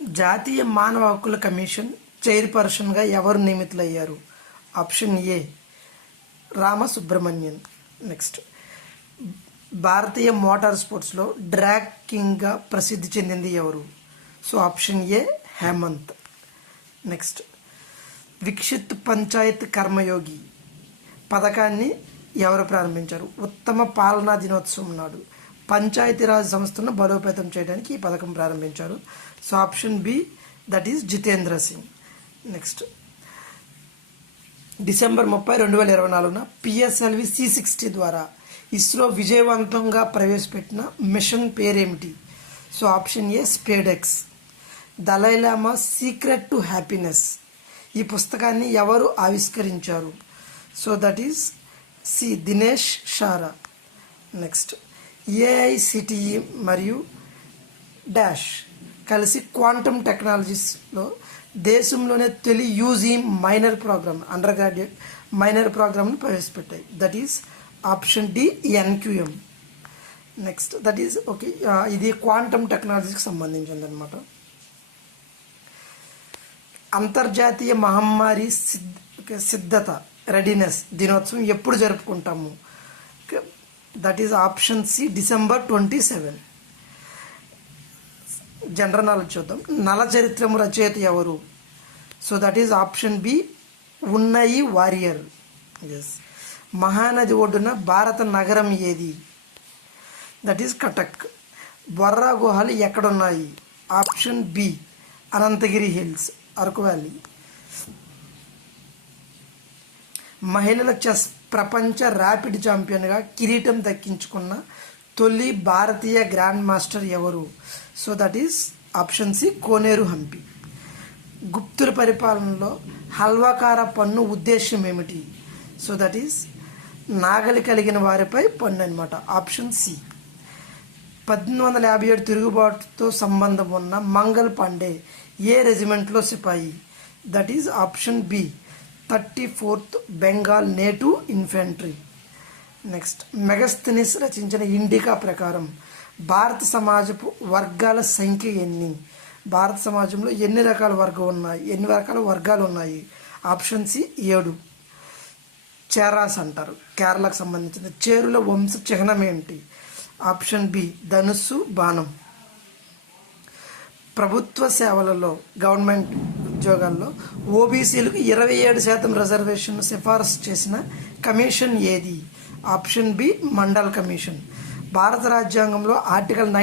జాతీయ మానవ హక్కుల కమిషన్ చైర్పర్సన్గా ఎవరు నియమితులయ్యారు? Option A Ramasubramanian. నెక్స్ట్, భారతీయ మోటార్ స్పోర్ట్స్లో డ్రాగ్ కింగ్గా ప్రసిద్ధి చెందింది ఎవరు? So option A Hemant. Next, Viksit Panchayat Karmayogi పథకాన్ని ఎవరు ప్రారంభించారు? ఉత్తమ పాలనా దినోత్సవం నాడు పంచాయతీరాజ్ సంస్థను బలోపేతం చేయడానికి ఈ పథకం ప్రారంభించారు. So option B, that is Jitendra Singh. Next, December 30, 2024 PSLV C60 ద్వారా ఇస్రో విజయవంతంగా ప్రవేశపెట్టిన మిషన్ పేరేమిటి? So option A SpaDeX. Dalai Lama secret to happiness ఈ పుస్తకాన్ని ఎవరు ఆవిష్కరించారు? So that is C Dinesh Shahra. Next, AICTE మరియు డాష్ కలిసి క్వాంటమ్ టెక్నాలజీస్లో దేశంలోనే తొలి UG minor programme, undergraduate minor ప్రోగ్రామ్ను ప్రవేశపెట్టాయి. That is option D NQM. Next, that is okay, ఇది క్వాంటమ్ టెక్నాలజీకి సంబంధించింది అనమాట. అంతర్జాతీయ మహమ్మారి సిద్ధత రెడీనెస్ దినోత్సవం ఎప్పుడు జరుపుకుంటాము? That is option C December 27. General knowledge చూద్దాం. నల చరిత్రము రచయిత ఎవరు? So that is option B Unnayi Warrier. Yes. Mahanadi ఒడ్డున భారత నగరం ఏది? That is Cuttack. బొర్రా గుహలు ఎక్కడున్నాయి? Option B Ananthagiri hills, Araku valley. మహిళల చెస్ ప్రపంచ ర్యాపిడ్ ఛాంపియన్గా కిరీటం దక్కించుకున్న తొలి భారతీయ గ్రాండ్ మాస్టర్ ఎవరు? So that is option C Koneru Humpy. గుప్తుల పరిపాలనలో హల్వాకార పన్ను ఉద్దేశం ఏమిటి? సో దట్ ఈస్ నాగలి కలిగిన వారిపై పన్ను అనమాట. Option C. 1857 తిరుగుబాటుతో సంబంధం ఉన్న మంగల్ పాండే ఏ రెజిమెంట్లో సిపాయి? That is option B 34th Bengal native infantry. Next, Megasthenes రచించిన ఇండికా ప్రకారం భారత సమాజపు వర్గాల సంఖ్య ఎన్ని? భారత సమాజంలో ఎన్ని రకాల వర్గాలు ఉన్నాయి? Option C 7. చేరాస్ అంటారు, కేరళకు సంబంధించిన. చేరుల వంశ చిహ్నం ఏంటి? ఆప్షన్ బి ధనుస్సు బాణం. ప్రభుత్వ సేవలలో గవర్నమెంట్ ఉద్యోగాల్లో ఓబీసీలకు 27% రిజర్వేషన్ సిఫారసు చేసిన కమిషన్ ఏది? Option B Mandal commission. భారత రాజ్యాంగంలో ఆర్టికల్ 9